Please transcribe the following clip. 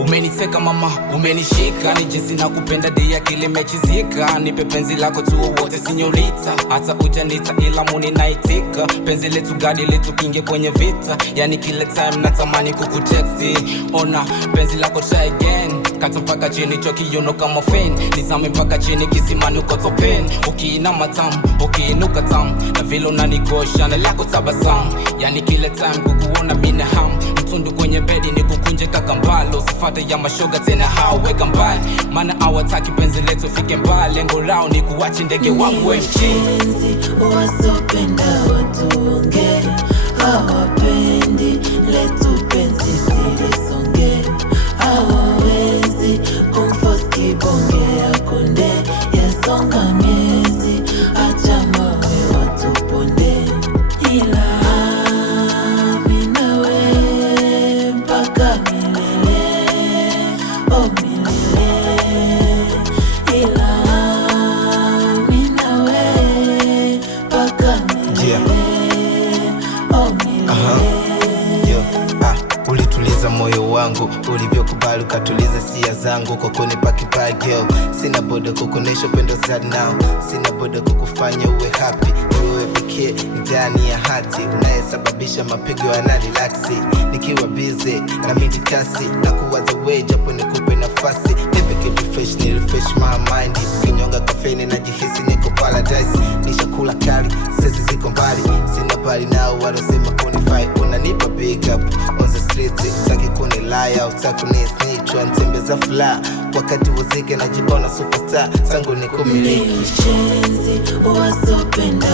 Umeniteka mama, umenishika, ni jinsi na kupenda dia kile mechizika. Nipe penzi lako tuo wote sinyorita, hata ujanita ila muni naitika. Penzi letu gadi letu kinge kwenye vita, yani kile time natamani kukutexti. Ona penzi lako try again, kata mpaka chini choki yuno kama fan. Nizame mpaka chini kisimani uko topen. Ukiinama tamu, ukiinuka tamu, na vile unanikosha na lako tabasamu. Yani kile time kukuona mina hamu, mtundu kwenye bedi ni kukunje kaka mbalo. Sifate ya mashoga tena haweka mbali, mana hawataki penzi letu fike mbali. Lengo lao ni kuwachi ndege wangu mpenzi. Wasopenda watuonge, hawapendi letu penzi silisonge. Hawawezi kumforce kibonge akonde, yasonga miezi acha mawe watuponde. Ila ulituliza moyo wangu, ulivyokubali ukatuliza sia zangu. Kwa kunipa kipaji girl, sina budi kukuonesha upendo zaidi now. Sina budi kukufanya uwe happy, wewe pekee ndani ya hati, unayesababisha mapigo yana relaxi. Nikiwa busy na midikasi na kuwaza wewe, japo nikupe nafasi. Nipe kitu fresh, ni refresh my mind. Kinyonga kafeni na jihisi niko paradise. Nishakula kali, sisi ziko mbali, sina bali nao wanasema kunifai. Unanipa big up on the street, utaki kunilaya, utaki kunisnitch. Wanitembeza fly wakati wazike najiona superstar, tangu nikumiliki. Wasopenda